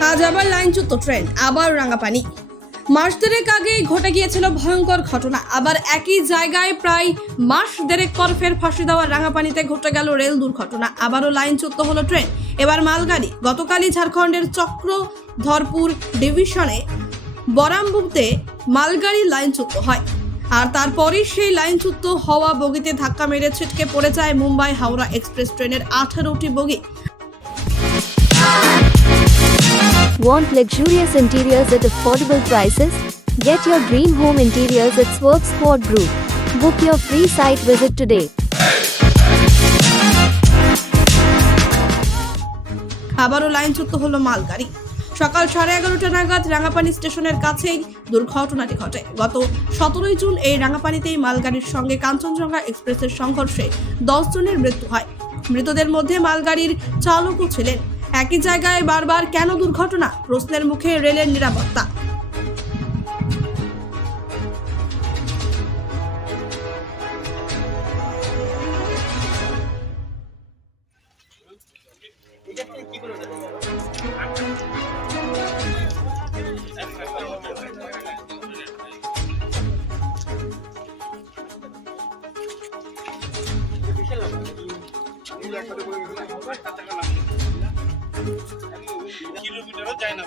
আজ আবার লাইনচ্যুত ট্রেন, আবার রাঙাপানি। মাস দেড়েক আগেই ঘটে গিয়েছিল ভয়ঙ্কর ঘটনা। আবার একই জায়গায় প্রায় মাস দেড়েক পর ফের ফাঁসি দেওয়া রাঙাপানিতে ঘটে গেল রেল দুর্ঘটনা। আবারও লাইনচ্যুত হলো ট্রেন। এবার মালগাড়ি, গতকালই ঝাড়খণ্ডের চক্রধরপুর ডিভিশনে বরামবুতে মালগাড়ি লাইনচ্যুত হয়। আর তারপরেই সেই লাইনচ্যুত হওয়া বগিতে ধাক্কা মেরে ছিটকে পড়ে যায় মুম্বাই হাওড়া এক্সপ্রেস ট্রেনের আঠারোটি বগি। Want luxurious interiors at affordable prices? Get your dream home interiors at Swerve Sport Group. Book your free site visit today. আবারও লাইনচ্যুত হলো মালগাড়ি সকাল সাড়ে এগারোটা নাগাদ রাঙাপানি স্টেশনের কাছেই দুর্ঘটনাটি ঘটে গত সতেরোই জুন এই রাঙাপানিতেই মালগাড়ির সঙ্গে কাঞ্চনজঙ্ঘা এক্সপ্রেসের সংঘর্ষে দশ জনের মৃত্যু হয় মৃতদের মধ্যে মালগাড়ির চালকও ছিলেন একই জায়গায় বারবার কেন দুর্ঘটনা? প্রশ্নের মুখে রেলের নিরাপত্তা। কিলোমিটারও যায় না।